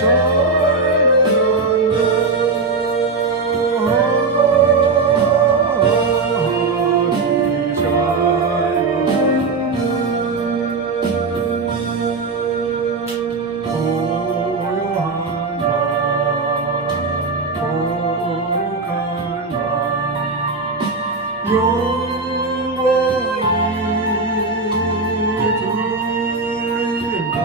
영원히 들린다.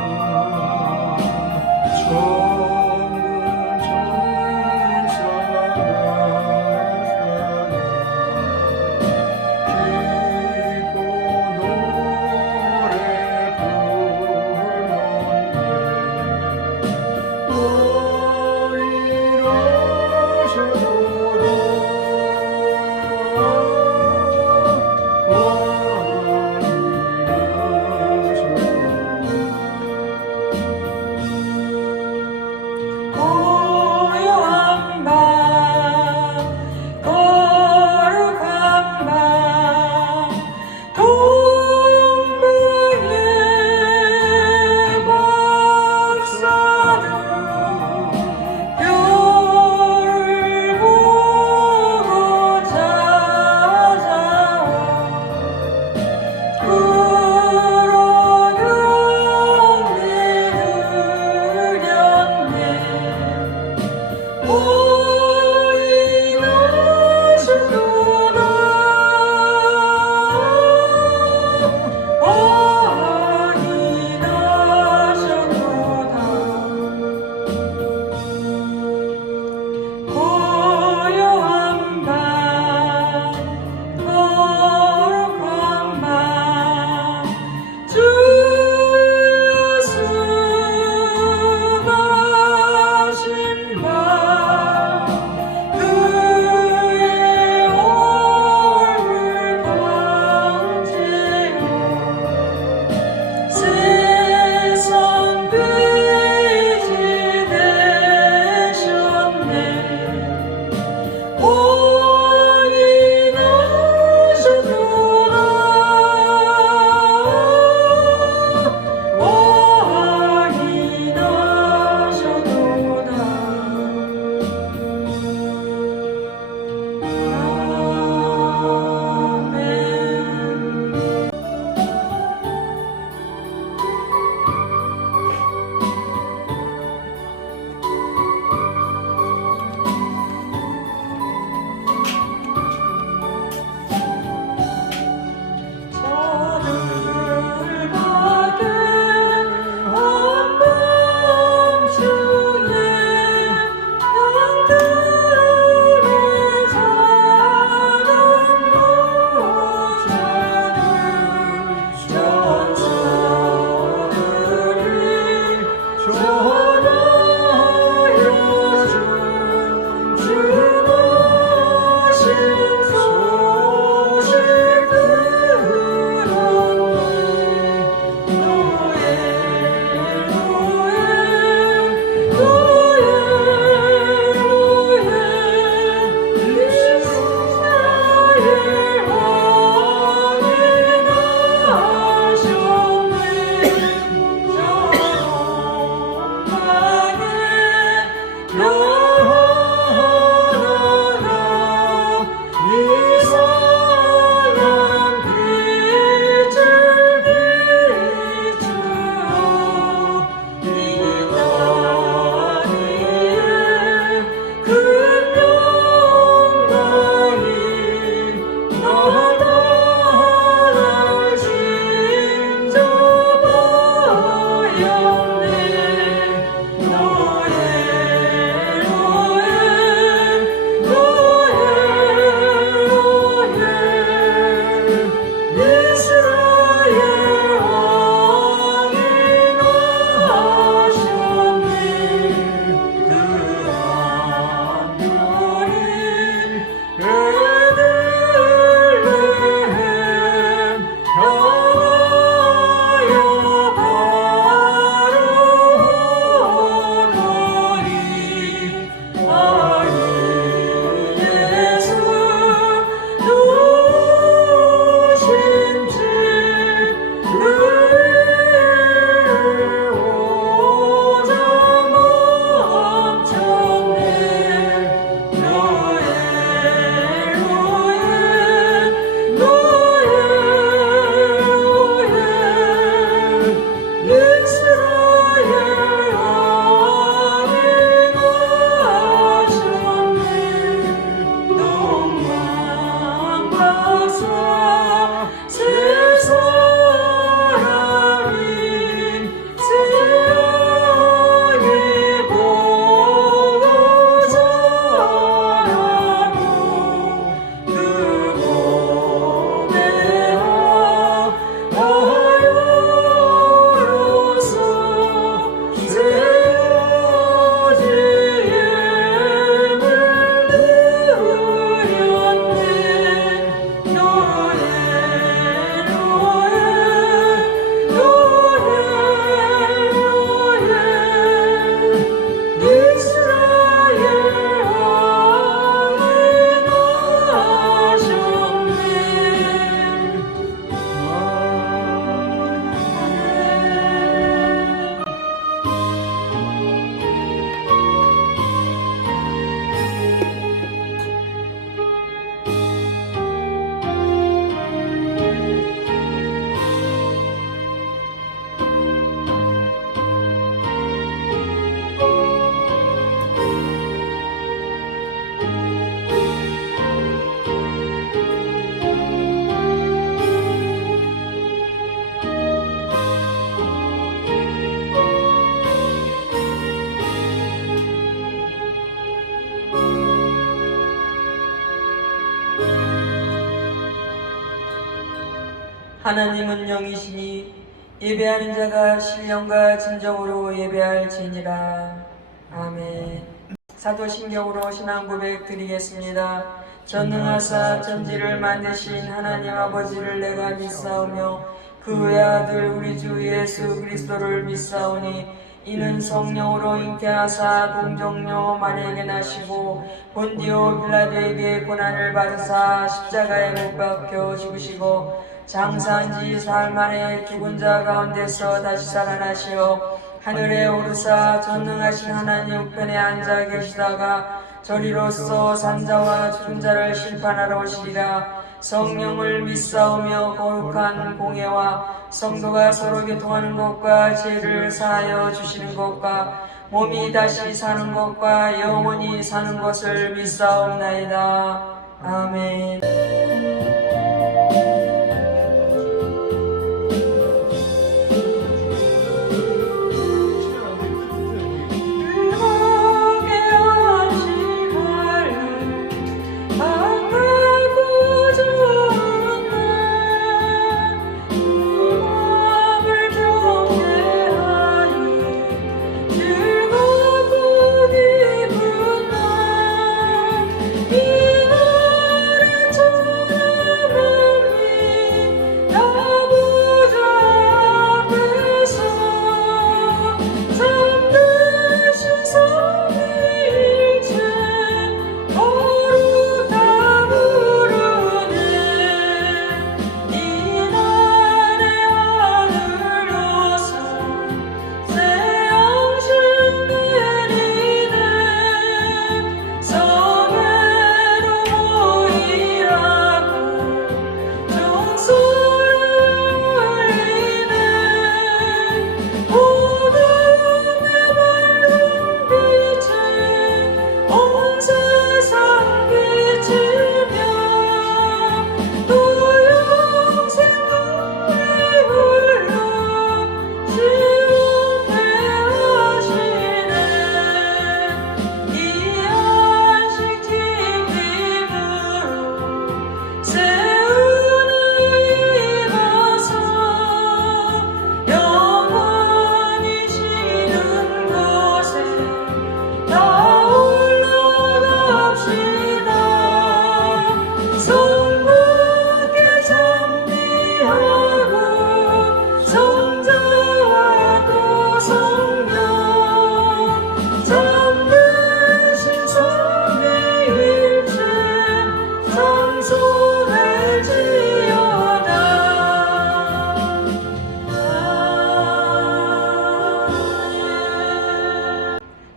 하나님은 영이시니 예배하는 자가 신령과 진정으로 예배할지니라. 아멘. 사도신경으로 신앙 고백 드리겠습니다. 전능하사 천지를 만드신 하나님 아버지를 내가 믿사오며 그 외아들 우리 주 예수 그리스도를 믿사오니 이는 성령으로 잉태하사 동정녀 마리아에게 나시고 본디오 빌라도에게 고난을 받으사 십자가에 못 박혀 죽으시고 장사한 지 사흘 만에 죽은 자 가운데서 다시 살아나시어 하늘에 오르사 전능하신 하나님 우편에 앉아 계시다가 저리로서 산자와 죽은 자를 심판하러 오시리라. 성령을 믿사오며 거룩한 공예와 성도가 서로 교통하는 것과 죄를 사하여 주시는 것과 몸이 다시 사는 것과 영원히 사는 것을 믿사옵나이다. 아멘.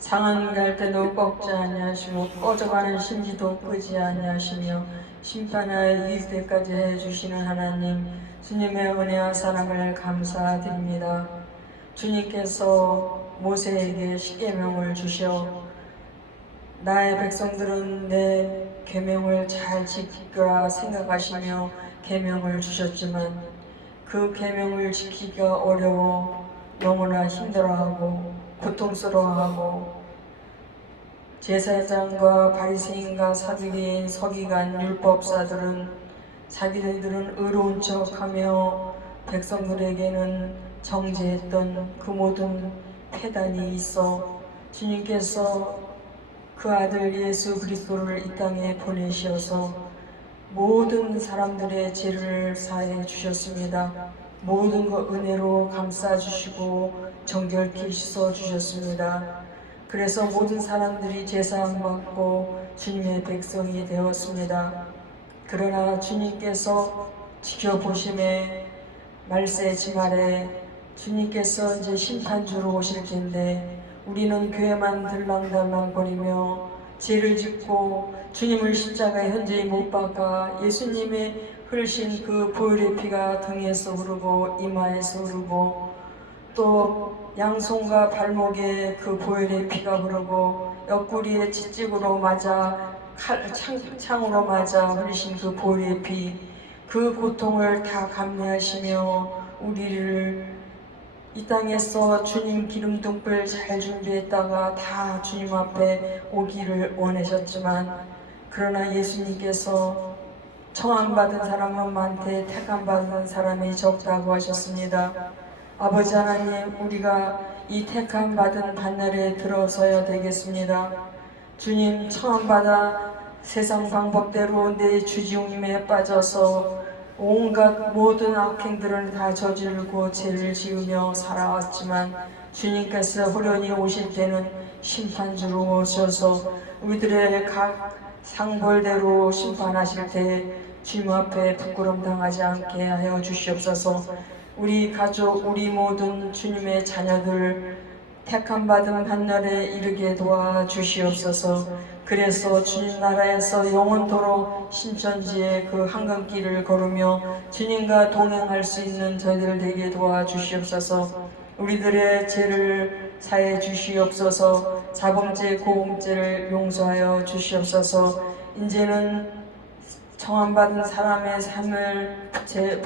상한 갈 때도 꺾지 아니하시고 꺼져가는 심지도 끄지 아니하시며 심판하여 이길 때까지 해주시는 하나님, 주님의 은혜와 사랑을 감사드립니다. 주님께서 모세에게 십계명을 주셔 나의 백성들은 내 계명을 잘 지키라 생각하시며 계명을 주셨지만 그 계명을 지키기가 어려워 너무나 힘들어하고 고통스러워하고 제사장과 바리새인과 사두개인 서기관 율법사들은 자기들은 의로운 척하며 백성들에게는 정죄했던 그 모든 패단이 있어 주님께서 그 아들 예수 그리스도를 이 땅에 보내셔서 모든 사람들의 죄를 사해 주셨습니다. 모든 것 은혜로 감싸 주시고 정결케 씻어 주셨습니다. 그래서 모든 사람들이 제사함 받고 주님의 백성이 되었습니다. 그러나 주님께서 지켜보심에 말세 지말에 주님께서 이제 심판주로 오실 텐데 우리는 교회만 들랑달랑거리며 죄를 짓고 주님을 십자가에 현저히 못 박아 예수님의 흘리신 그 보혈의 피가 등에서 흐르고 이마에서 흐르고 또 양손과 발목에 그 보혈의 피가 흐르고 옆구리에 채찍으로 맞아 창으로 맞아 흘리신 그 보혈의 피, 그 고통을 다 감내하시며 우리를 이 땅에서 주님 기름등불 잘 준비했다가 다 주님 앞에 오기를 원하셨지만 그러나 예수님께서 청함받은 사람은 많되 택함받은 사람이 적다고 하셨습니다. 아버지 하나님, 우리가 이 택함받은 반열에 들어서야 되겠습니다. 주님, 청함받아 세상 방법대로 내 주지움에 빠져서 온갖 모든 악행들을 다 저지르고 죄를 지으며 살아왔지만 주님께서 후련히 오실 때는 심판주로 오셔서 우리들의 각 상벌대로 심판하실 때 주님 앞에 부끄럼 당하지 않게 하여 주시옵소서. 우리 가족, 우리 모든 주님의 자녀들 택함받은 반열에 이르게 도와주시옵소서. 그래서 주님 나라에서 영원토록 신천지의 그 황금길을 걸으며 주님과 동행할 수 있는 저희들 되게 도와주시옵소서. 우리들의 죄를 사해 주시옵소서. 자범죄, 고범죄를 용서하여 주시옵소서. 이제는 청함받은 사람의 삶을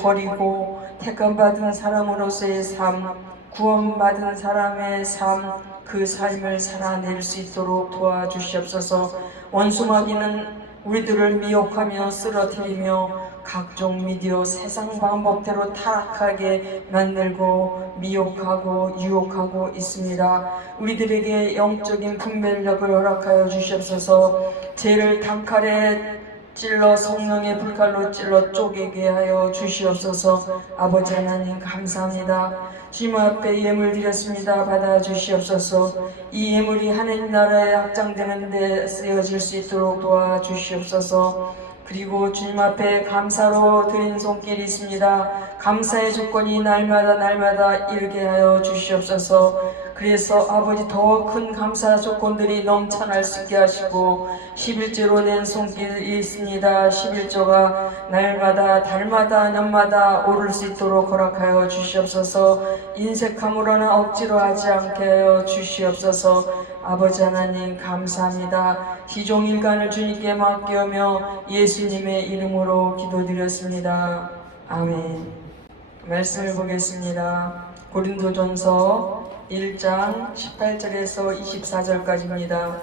버리고 택함받은 사람으로서의 삶, 구원받은 사람의 삶, 그 삶을 살아낼 수 있도록 도와주시옵소서. 원수마귀는 우리들을 미혹하며 쓰러뜨리며 각종 미디어 세상 방법대로 타락하게 만들고 미혹하고 유혹하고 있습니다. 우리들에게 영적인 분별력을 허락하여 주시옵소서. 죄를 단칼에 찔러 성령의 불칼로 찔러 쪼개게 하여 주시옵소서. 아버지 하나님 감사합니다. 주님 앞에 예물 드렸습니다. 받아 주시옵소서. 이 예물이 하나님 나라에 확장되는 데 쓰여질 수 있도록 도와주시옵소서. 그리고 주님 앞에 감사로 드린 손길이 있습니다. 감사의 조건이 날마다 이르게 하여 주시옵소서. 그래서 아버지 더 큰 감사 조건들이 넘쳐날 수 있게 하시고 11조로 낸 손길이 있습니다. 11조가 날마다 달마다 년마다 오를 수 있도록 허락하여 주시옵소서. 인색함으로나 억지로 하지 않게 하여 주시옵소서. 아버지 하나님 감사합니다. 희종일관을 주님께 맡기며 예수님의 이름으로 기도드렸습니다. 아멘. 말씀을 보겠습니다. 고린도전서 1장 18절에서 24절까지입니다.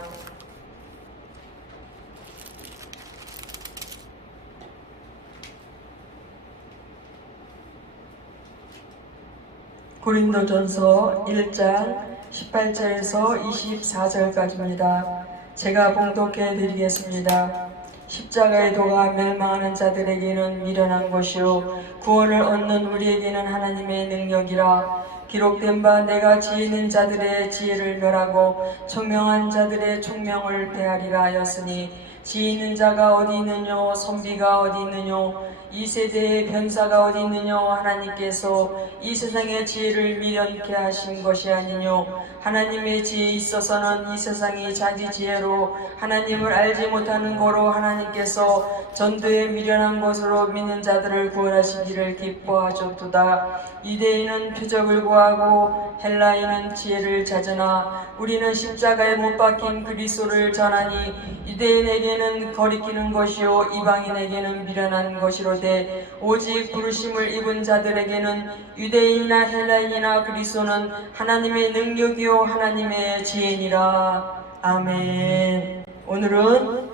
고린도전서 1장 18절에서 24절까지입니다. 제가 봉독해 드리겠습니다. 십자가의 도가 멸망하는 자들에게는 미련한 것이요 구원을 얻는 우리에게는 하나님의 능력이라. 기록된 바 내가 지혜 있는 자들의 지혜를 멸하고 총명한 자들의 총명을 배하리라 하였으니 지혜 있는 자가 어디 있느뇨 선비가 어디 있느뇨 이 세대의 변사가 어디 있느뇨 하나님께서 이 세상의 지혜를 미련케 하신 것이 아니뇨 하나님의 지혜에 있어서는 이 세상이 자기 지혜로 하나님을 알지 못하는 거로 하나님께서 전도에 미련한 것으로 믿는 자들을 구원하시기를 기뻐하셨도다. 유대인은 표적을 구하고 헬라인은 지혜를 찾으나 우리는 십자가에 못 박힌 그리스도를 전하니 유대인에게는 거리끼는 것이요 이방인에게는 미련한 것이로되 오직 부르심을 입은 자들에게는 유대인이나 헬라인이나 그리스도는 하나님의 능력이요 하나님의 지혜니라. 아멘. 오늘은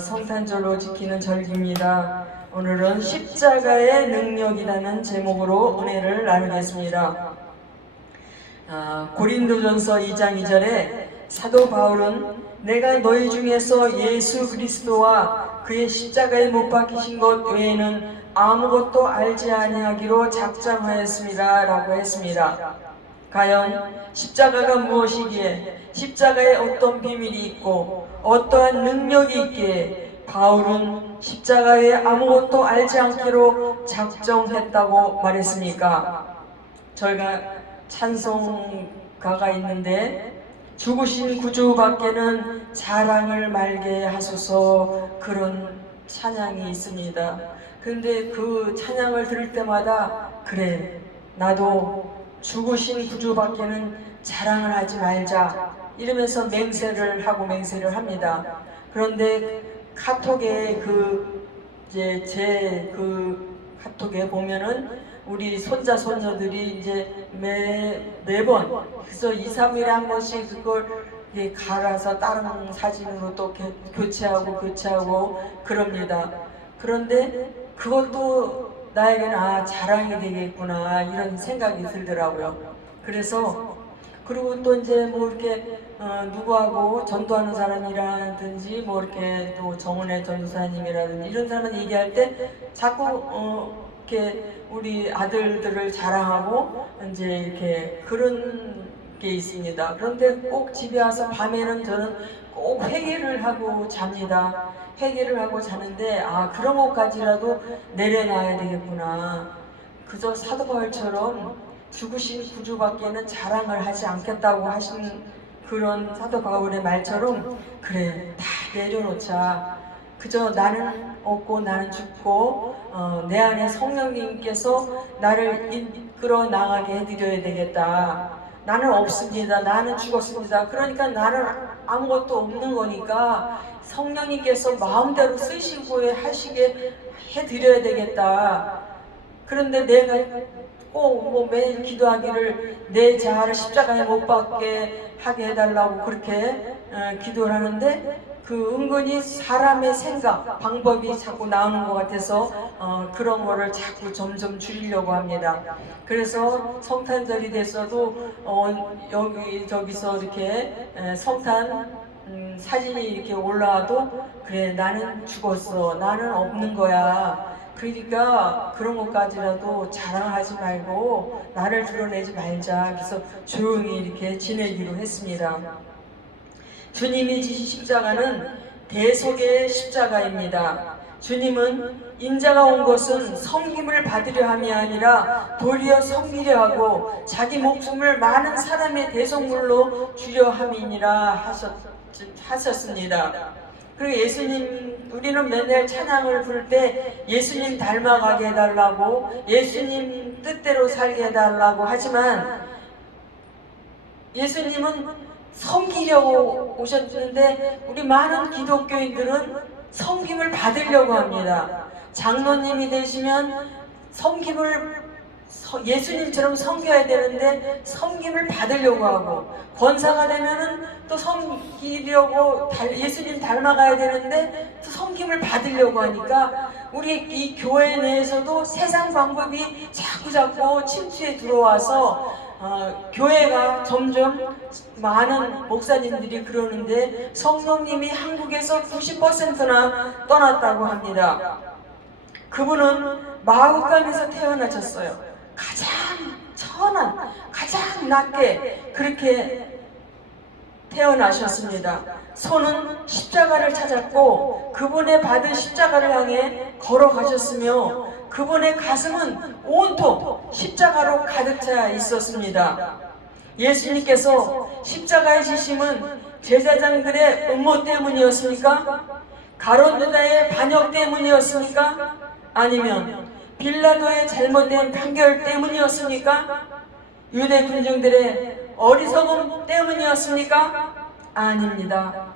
성탄절로 지키는 절기입니다. 오늘은 십자가의 능력이라는 제목으로 은혜를 나누겠습니다. 고린도전서 2장 2절에 사도 바울은 내가 너희 중에서 예수 그리스도와 그의 십자가에 못 박히신 것 외에는 아무것도 알지 아니하기로 작정하였습니다 라고 했습니다. 과연 십자가가 무엇이기에 십자가에 어떤 비밀이 있고 어떠한 능력이 있기에 바울은 십자가에 아무것도 알지 않기로 작정했다고 말했습니까? 저희가 찬송가가 있는데 죽으신 구주밖에는 자랑을 말게 하소서 그런 찬양이 있습니다. 그런데 그 찬양을 들을 때마다 그래 나도 죽으신 구주밖에는 자랑을 하지 말자 이러면서 맹세를 합니다. 그런데 카톡에 제 카톡에 보면은 우리 손자 손녀들이 이제 매번 그래서 2, 3일에 한 번씩 그걸 갈아서 다른 사진으로 또 교체하고 그럽니다. 그런데 그것도 나에게는 자랑이 되겠구나 이런 생각이 들더라고요. 그래서 그리고 또 이제 뭐 이렇게 누구하고 전도하는 사람이라든지 뭐 이렇게 또 정은혜 전도사님이라든지 이런 사람 얘기할 때 자꾸 이렇게 우리 아들들을 자랑하고 이제 이렇게 그런 게 있습니다. 그런데 꼭 집에 와서 밤에는 저는 꼭 회개를 하고 잡니다. 회개를 하고 자는데 그런 것까지라도 내려놔야 되겠구나. 그저 사도 바울처럼 죽으신 구주밖에는 자랑을 하지 않겠다고 하신 그런 사도 바울의 말처럼 그래 다 내려놓자. 그저 나는 없고 나는 죽고 내 안에 성령님께서 나를 이끌어 나가게 해드려야 되겠다. 나는 없습니다. 나는 죽었습니다. 그러니까 나는 아무것도 없는 거니까 성령님께서 마음대로 쓰시고 하시게 해드려야 되겠다. 그런데 내가 꼭 뭐 매일 기도하기를 내 자아를 십자가에 못 박게 하게 해달라고 그렇게 기도를 하는데 그 은근히 사람의 생각, 방법이 자꾸 나오는 것 같아서 그런 거를 자꾸 점점 줄이려고 합니다. 그래서 성탄절이 됐어도 여기저기서 이렇게 성탄 사진이 이렇게 올라와도 그래 나는 죽었어, 나는 없는 거야. 그러니까 그런 것까지라도 자랑하지 말고 나를 드러내지 말자. 그래서 조용히 이렇게 지내기로 했습니다. 주님이 지신 십자가는 대속의 십자가입니다. 주님은 인자가 온 것은 섬김을 받으려 함이 아니라 도리어 섬기려 하고 자기 목숨을 많은 사람의 대속물로 주려 함이니라 하셨습니다. 그리고 예수님, 우리는 맨날 찬양을 부를 때 예수님 닮아가게 해달라고, 예수님 뜻대로 살게 해달라고 하지만 예수님은 섬기려고 오셨는데 우리 많은 기독교인들은 섬김을 받으려고 합니다. 장로님이 되시면 예수님처럼 섬겨야 되는데 섬김을 받으려고 하고, 권사가 되면은 또 섬기려고 예수님 닮아가야 되는데 또 섬김을 받으려고 하니까 우리 이 교회 내에서도 세상 방법이 자꾸 침투에 들어와서 교회가 점점 많은 목사님들이 그러는데 성령님이 한국에서 90%나 떠났다고 합니다. 그분은 마구간에서 태어나셨어요. 가장 천한, 가장 낮게 그렇게 태어나셨습니다. 손은 십자가를 찾았고 그분의 받은 십자가를 향해 걸어가셨으며 그분의 가슴은 온통 십자가로 가득 차 있었습니다. 예수님께서 십자가의 지심은 제사장들의 음모 때문이었습니까? 가룟 유다의 반역 때문이었습니까? 아니면 빌라도의 잘못된 판결 때문이었습니까? 유대 군중들의 어리석음 때문이었습니까? 아닙니다.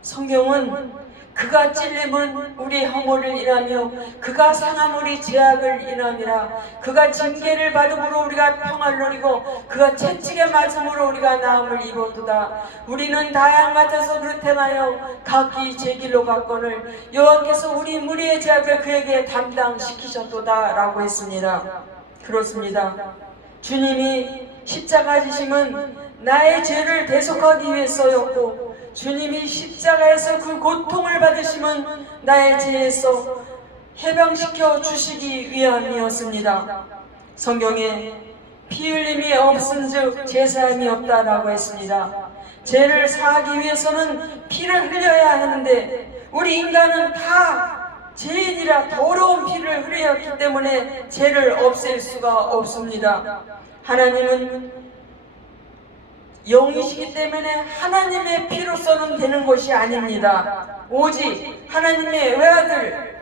성경은 그가 찔림은 우리 허물을 인하며 그가 상함 우리 죄악을 인함이라. 그가 징계를 받음으로 우리가 평화를 누리고 그가 채찍에 맞음으로 우리가 나음을 입었도다. 우리는 다양 같아서 그렇다하여 각기 제 길로 갔거늘 여호와께서 우리 무리의 죄악을 그에게 담당시키셨도다 라고 했습니다. 그렇습니다. 주님이 십자가 지심은 나의 죄를 대속하기 위해서였고 주님이 십자가에서 그 고통을 받으심은 나의 죄에서 해방시켜 주시기 위함이었습니다. 성경에 피 흘림이 없은즉 제사함이 없다라고 했습니다. 죄를 사하기 위해서는 피를 흘려야 하는데 우리 인간은 다 죄인이라 더러운 피를 흘렸기 때문에 죄를 없앨 수가 없습니다. 하나님은 영이시기 때문에 하나님의 피로서는 되는 것이 아닙니다. 오직 하나님의 외아들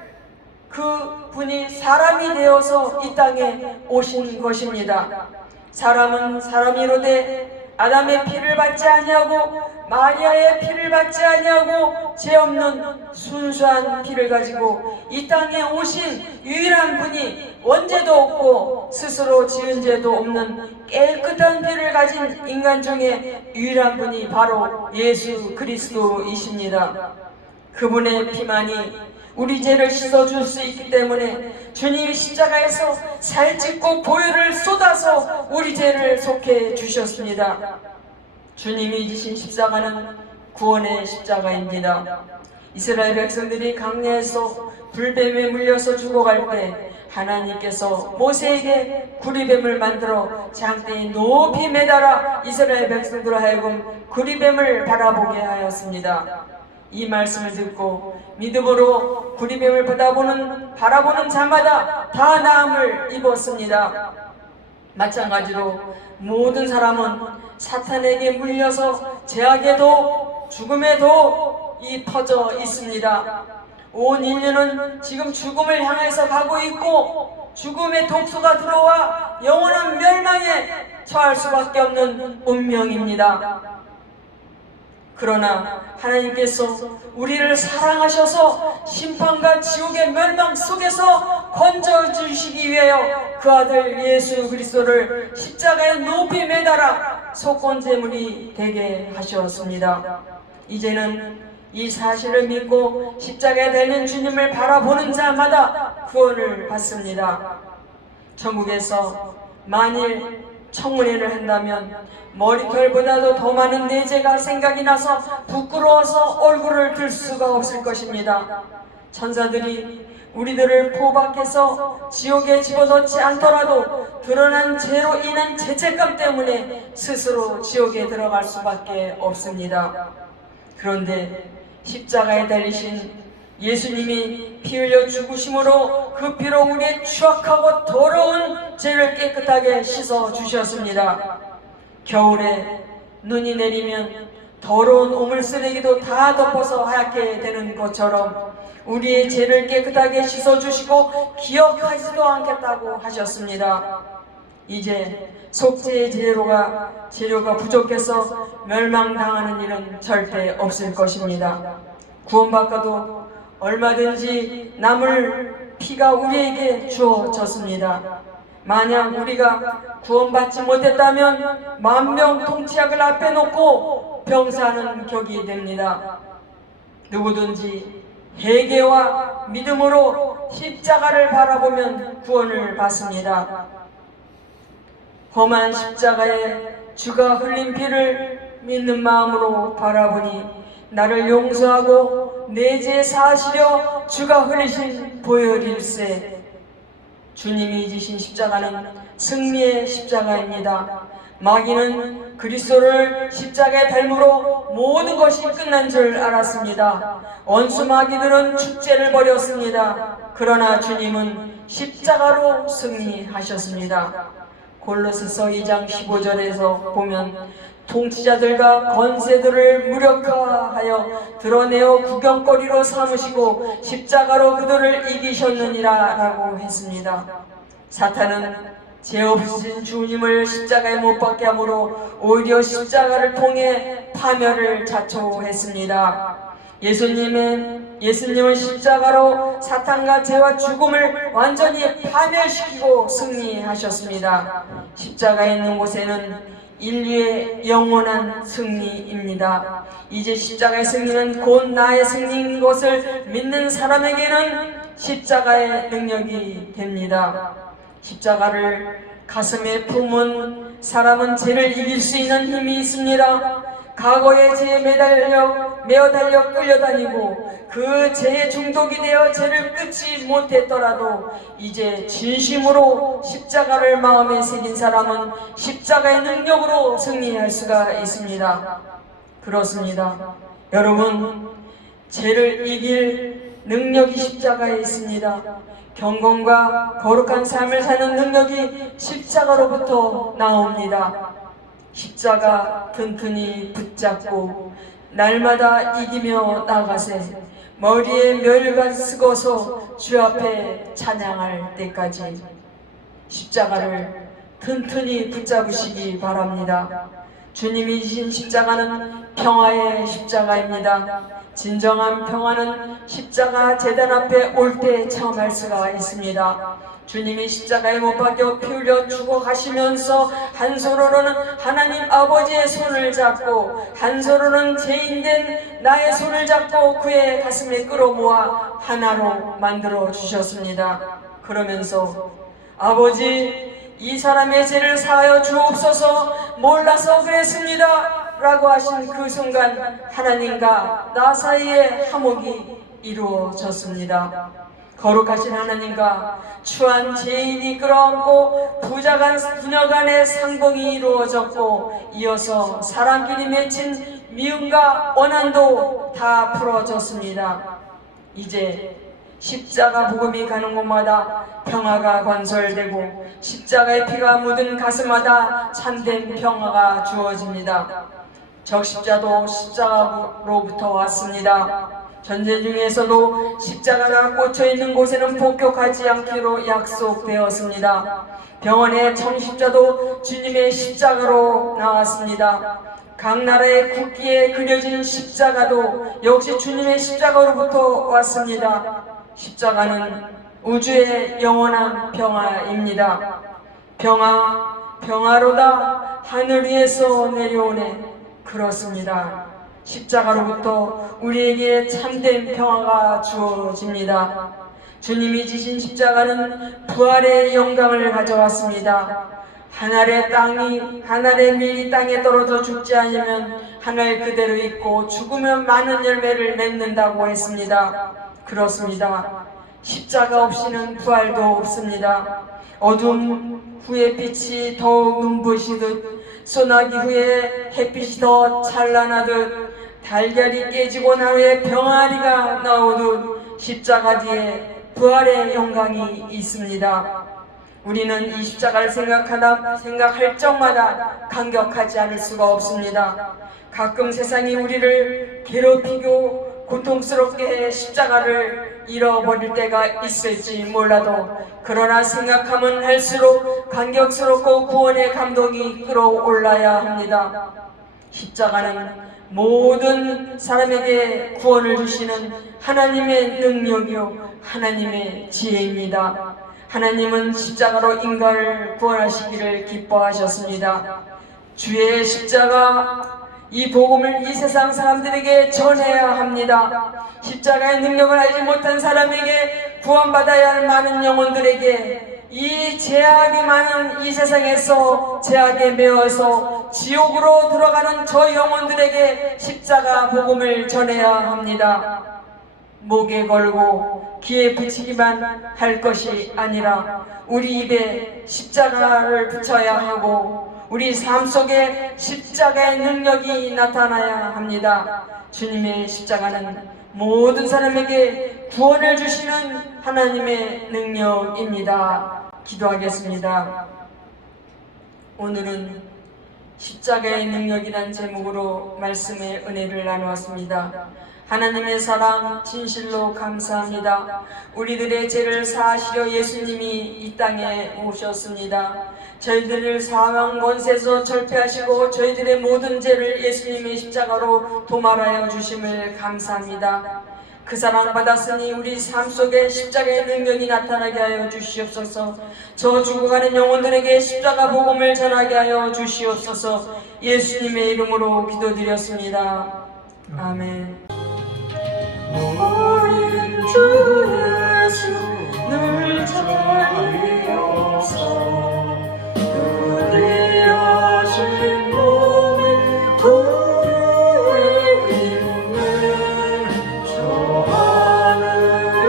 그 분이 사람이 되어서 이 땅에 오신 것입니다. 사람은 사람이로되 아담의 피를 받지 아니하고 마리아의 피를 받지 아니하고 죄 없는 순수한 피를 가지고 이 땅에 오신 유일한 분이 원죄도 없고 스스로 지은 죄도 없는 깨끗한 피를 가진 인간 중에 유일한 분이 바로 예수 그리스도이십니다. 그분의 피만이 우리 죄를 씻어줄 수 있기 때문에 주님이 십자가에서 살짓고 보혈을 쏟아서 우리 죄를 속해 주셨습니다. 주님이 지신 십자가는 구원의 십자가입니다. 이스라엘 백성들이 광야에서 불뱀에 물려서 죽어갈 때 하나님께서 모세에게 구리뱀을 만들어 장대에 높이 매달아 이스라엘 백성들을 하여금 구리뱀을 바라보게 하였습니다. 이 말씀을 듣고 믿음으로 구리뱀을 바라보는 자마다 다 나음을 입었습니다. 마찬가지로 모든 사람은 사탄에게 물려서 죄악에도 죽음에도 퍼져 있습니다. 온 인류는 지금 죽음을 향해서 가고 있고 죽음의 독소가 들어와 영원한 멸망에 처할 수밖에 없는 운명입니다. 그러나 하나님께서 우리를 사랑하셔서 심판과 지옥의 멸망 속에서 건져주시기 위하여 그 아들 예수 그리스도를 십자가에 높이 매달아 속건제물이 되게 하셨습니다. 이제는 이 사실을 믿고 십자가에 달린 주님을 바라보는 자마다 구원을 받습니다. 천국에서 만일 청문회를 한다면 머리털보다도 더 많은 내 죄가 생각이 나서 부끄러워서 얼굴을 들 수가 없을 것입니다. 천사들이 우리들을 포박해서 지옥에 집어넣지 않더라도 드러난 죄로 인한 죄책감 때문에 스스로 지옥에 들어갈 수밖에 없습니다. 그런데 십자가에 달리신 예수님이 피 흘려 죽으심으로 그 피로 우리의 추악하고 더러운 죄를 깨끗하게 씻어 주셨습니다. 겨울에 눈이 내리면 더러운 오물쓰레기도 다 덮어서 하얗게 되는 것처럼 우리의 죄를 깨끗하게 씻어주시고 기억하지도 않겠다고 하셨습니다. 이제 속죄의 재료가 부족해서 멸망당하는 일은 절대 없을 것입니다. 구원받고도 얼마든지 남을 피가 우리에게 주어졌습니다. 만약 우리가 구원받지 못했다면 만병통치약을 앞에 놓고 병사하는 격이 됩니다. 누구든지 회개와 믿음으로 십자가를 바라보면 구원을 받습니다. 험한 십자가에 주가 흘린 피를 믿는 마음으로 바라보니 나를 용서하고 내 죄 사하시려 주가 흘리신 보혈일세. 주님이 지신 십자가는 승리의 십자가입니다. 마귀는 그리스도를 십자가에 달므로 모든 것이 끝난 줄 알았습니다. 원수 마귀들은 축제를 벌였습니다. 그러나 주님은 십자가로 승리하셨습니다. 골로새서 2장 15절에서 보면 통치자들과 권세들을 무력화하여 드러내어 구경거리로 삼으시고 십자가로 그들을 이기셨느니라 라고 했습니다. 사탄은 죄 없으신 주님을 십자가에 못 박게 함으로 오히려 십자가를 통해 파멸을 자초했습니다. 예수님은 십자가로 사탄과 죄와 죽음을 완전히 파멸시키고 승리하셨습니다. 십자가에 있는 곳에는 인류의 영원한 승리입니다. 이제 십자가의 승리는 곧 나의 승리인 것을 믿는 사람에게는 십자가의 능력이 됩니다. 십자가를 가슴에 품은 사람은 죄를 이길 수 있는 힘이 있습니다. 과거의 죄에 매어 달려 끌려다니고 그 죄에 중독이 되어 죄를 끊지 못했더라도 이제 진심으로 십자가를 마음에 새긴 사람은 십자가의 능력으로 승리할 수가 있습니다. 그렇습니다. 여러분, 죄를 이길 능력이 십자가에 있습니다. 경건과 거룩한 삶을 사는 능력이 십자가로부터 나옵니다. 십자가 튼튼히 붙잡고 날마다 이기며 나가세. 머리에 멸관 쓰고서 주 앞에 찬양할 때까지 십자가를 튼튼히 붙잡으시기 바랍니다. 주님이 지신 십자가는 평화의 십자가입니다. 진정한 평화는 십자가 제단 앞에 올 때 체험할 수가 있습니다. 주님이 십자가에 못 박혀 피 흘려 죽어가시면서 한 손으로는 하나님 아버지의 손을 잡고 한 손으로는 죄인된 나의 손을 잡고 그의 가슴에 끌어모아 하나로 만들어 주셨습니다. 그러면서 아버지, 이 사람의 죄를 사하여 주옵소서, 몰라서 그랬습니다 라고 하신 그 순간 하나님과 나 사이에 화목이 이루어졌습니다. 거룩하신 하나님과 추한 죄인이 끌어안고 부녀 간의 상봉이 이루어졌고, 이어서 사람끼리 맺힌 미움과 원한도 다 풀어졌습니다. 이제 십자가 복음이 가는 곳마다 평화가 건설되고 십자가의 피가 묻은 가슴마다 참된 평화가 주어집니다. 적십자도 십자가로부터 왔습니다. 전쟁 중에서도 십자가가 꽂혀있는 곳에는 폭격하지 않기로 약속되었습니다. 병원의 청십자도 주님의 십자가로 나왔습니다. 각 나라의 국기에 그려진 십자가도 역시 주님의 십자가로부터 왔습니다. 십자가는 우주의 영원한 평화입니다. 평화로다 하늘 위에서 내려오네. 그렇습니다. 십자가로부터 우리에게 참된 평화가 주어집니다. 주님이 지신 십자가는 부활의 영광을 가져왔습니다. 하늘의 밀이 땅에 떨어져 죽지 않으면 하늘 그대로 있고 죽으면 많은 열매를 맺는다고 했습니다. 그렇습니다. 십자가 없이는 부활도 없습니다. 어둠 후에 빛이 더욱 눈부시듯, 소나기 후에 햇빛이 더 찬란하듯, 달걀이 깨지고 난 후에 병아리가 나오듯 십자가 뒤에 부활의 영광이 있습니다. 우리는 이 십자가를 생각할 적마다 감격하지 않을 수가 없습니다. 가끔 세상이 우리를 괴롭히고 고통스럽게 해 십자가를 잃어버릴 때가 있을지 몰라도, 그러나 생각하면 할수록 감격스럽고 구원의 감동이 끌어올라야 합니다. 십자가는 모든 사람에게 구원을 주시는 하나님의 능력이요 하나님의 지혜입니다. 하나님은 십자가로 인간을 구원하시기를 기뻐하셨습니다. 주의 십자가, 이 복음을 이 세상 사람들에게 전해야 합니다. 십자가의 능력을 알지 못한 사람에게, 구원받아야 할 많은 영혼들에게, 이 죄악이 많은 이 세상에서 죄악에 매어서 지옥으로 들어가는 저 영혼들에게 십자가 복음을 전해야 합니다. 목에 걸고 귀에 붙이기만 할 것이 아니라 우리 입에 십자가를 붙여야 하고 우리 삶 속에 십자가의 능력이 나타나야 합니다. 주님의 십자가는 모든 사람에게 구원을 주시는 하나님의 능력입니다. 기도하겠습니다. 오늘은 십자가의 능력이란 제목으로 말씀의 은혜를 나누었습니다. 하나님의 사랑 진실로 감사합니다. 우리들의 죄를 사하시려 예수님이 이 땅에 오셨습니다. 저희들을 사망 권세에서 절패하시고 저희들의 모든 죄를 예수님의 십자가로 도말하여 주심을 감사합니다. 그 사랑 받았으니 우리 삶 속에 십자가의 능력이 나타나게 하여 주시옵소서. 저 죽어가는 영혼들에게 십자가 복음을 전하게 하여 주시옵소서. 예수님의 이름으로 기도드렸습니다. 아멘. 우리 주 예수 늘 자리옵소. 그리 하신 몸이 구주의 힘내 저 하늘의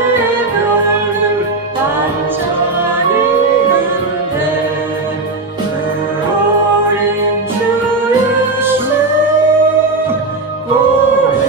별들 반짝이는데 그 어린 주 예수 우리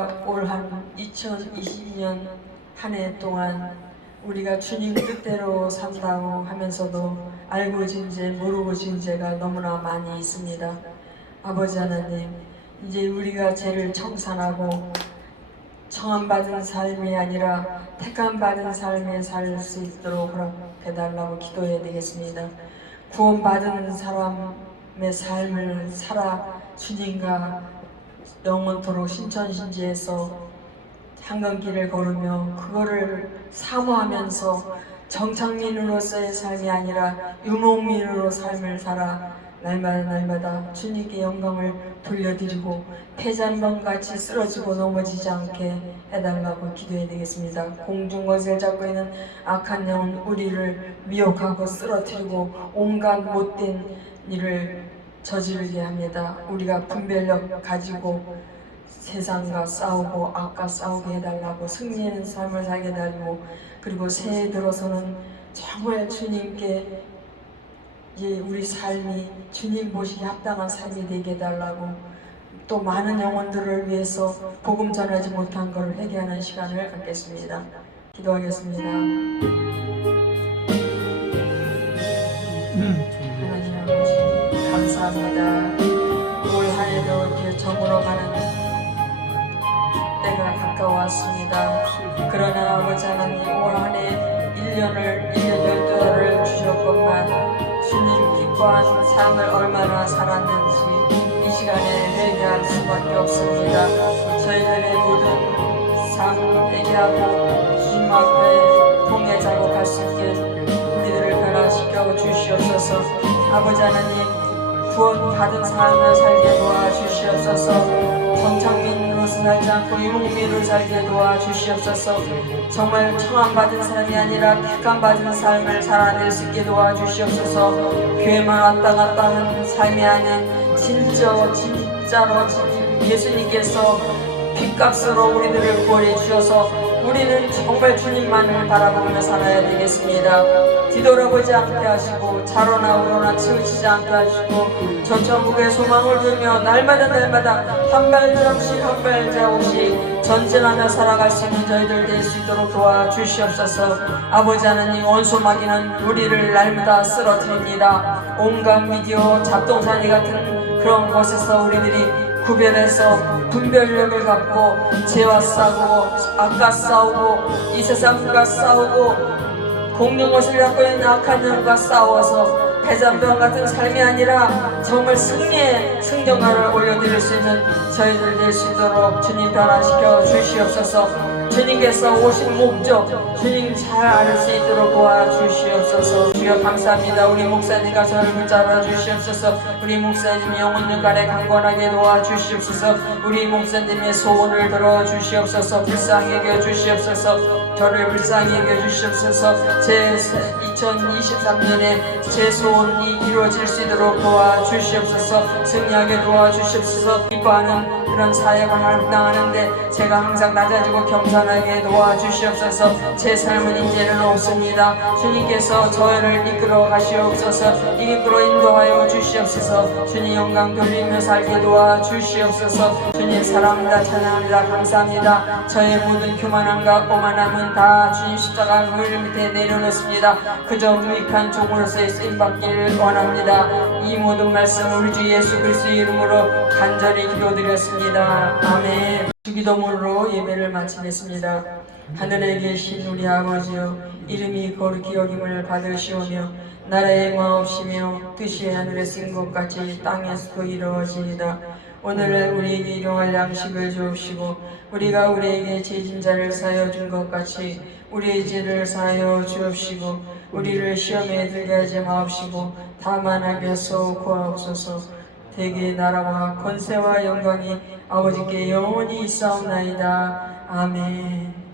우리가 올 한 2022년 한 해 동안 우리가 주님 뜻대로 산다고 하면서도 알고 진 죄 모르고 진 죄가 너무나 많이 있습니다. 아버지 하나님, 이제 우리가 죄를 청산하고 청함받은 삶이 아니라 택함받은 삶에 살 수 있도록 허락해달라고 기도해야 되겠습니다. 구원받은 사람의 삶을 살아 주님과 영원토록 신천신지에서 향근길을 걸으며 그거를 사모하면서 정착민으로서의 삶이 아니라 유목민으로 삶을 살아 날마다 주님께 영광을 돌려드리고 패잔병같이 쓰러지고 넘어지지 않게 해달라고 기도해야 되겠습니다. 공중것을 잡고 있는 악한 영은 우리를 미혹하고 쓰러뜨리고 온갖 못된 일을 저지르게 합니다. 우리가 분별력 가지고 세상과 싸우고 악과 싸우게 해달라고 승리하는 삶을 살게 해달라고, 그리고 새해 들어서는 정말 주님께 이제 우리 삶이 주님 보시기에 합당한 삶이 되게 해달라고, 또 많은 영혼들을 위해서 복음 전하지 못한 것을 회개하는 시간을 갖겠습니다. 기도하겠습니다. 하나님 아버지 감사합니다. 올 한 해도 이렇게 저물어가는 때가 가까웠습니다. 그러나 아버지 하나님, 올 한 해 1년 12달을 주셨건만 주님 기뻐한 삶을 얼마나 살았는지 이 시간에 회개할 수밖에 없습니다. 저희들의 모든 삶 회개하고 주님 앞에 통회자고 갈 수 있게 우리들을 변화시켜 주시옵소서. 아버지 하나님, 구원받은 삶을 살게 도와주시옵소서. 정착민으로 살지 않고 유목민으로 살게 도와주시옵소서. 정말 청함받은 삶이 아니라 택함받은 삶을 살아낼 수 있게 도와주시옵소서. 교회만 왔다 갔다 하는 삶이 아닌 진짜로 예수님께서 핏값으로 우리들을 구원해 주셔서 우리는 정말 주님만을 바라보며 살아야 되겠습니다. 뒤돌아보지 않게 하시고 자로나 우로나 치우치지 않게 하시고 전천국의 소망을 두며 날마다 한 발자국씩 전진하며 살아갈 수 있는 저희들 될 수 있도록 도와주시옵소서. 아버지 하나님, 원수마귀는 우리를 날마다 쓰러뜨립니다. 온갖 미디어 잡동사니 같은 그런 곳에서 우리들이 구별해서 분별력을 갖고 죄와 싸우고 악과 싸우고 이 세상과 싸우고 공룡옷을 갖고 있는 악한 영과 싸워서 대잔병 같은 삶이 아니라 정말 승리의 승전가를 올려드릴 수 있는 저희들 될 수 있도록 주님 변화시켜 주시옵소서. 주님께서 오신 목적 주님 잘 알 수 있도록 도와주시옵소서. 주여 감사합니다. 우리 목사님과 저를 붙잡아 주시옵소서. 우리 목사님 영혼육간에 강건하게 도와주시옵소서. 우리 목사님의 소원을 들어주시옵소서. 불쌍히 여겨주시옵소서. 저를 불쌍히 여겨주시옵소서. 제 2023년에 제 소원이 이루어질 수 있도록 도와주시옵소서. 승리하게 도와주시옵소서. 기뻐하는 그런 사역을 감당하는데 제가 항상 낮아지고 겸손하게 도와주시옵소서. 제 삶은 이제는 없습니다. 주님께서 저를 이끌어 가시옵소서. 이끌어 인도하여 주시옵소서. 주님 영광 돌리며 살게 도와주시옵소서. 주님 사랑합니다. 찬양합니다. 감사합니다. 저의 모든 교만함과 오만함은 다 주님 십자가 물 밑에 내려놓습니다. 그저 무익한 종으로서의 쓰임받기를 원합니다. 이 모든 말씀 우리 주 예수 그리스도의 이름으로 간절히 기도드렸습니다. 아멘. 주기도문으로 예배를 마치겠습니다. 하늘에 계신 우리 아버지여, 이름이 거룩히 여김을 받으시오며 나라의 영화옵시며 뜻이 하늘에 쓴 것 같이 땅에서도 이루어지이다. 오늘은 우리에게 일용할 양식을 주옵시고 우리가 우리에게 죄진 자를 사하여 준 것 같이 우리의 죄를 사하여 주옵시고 우리를 시험에 들게 하지 마옵시고 다만 악에서 구하옵소서. 대개의 나라와 권세와 영광이 아버지께 영원히 있사옵나이다. 아멘.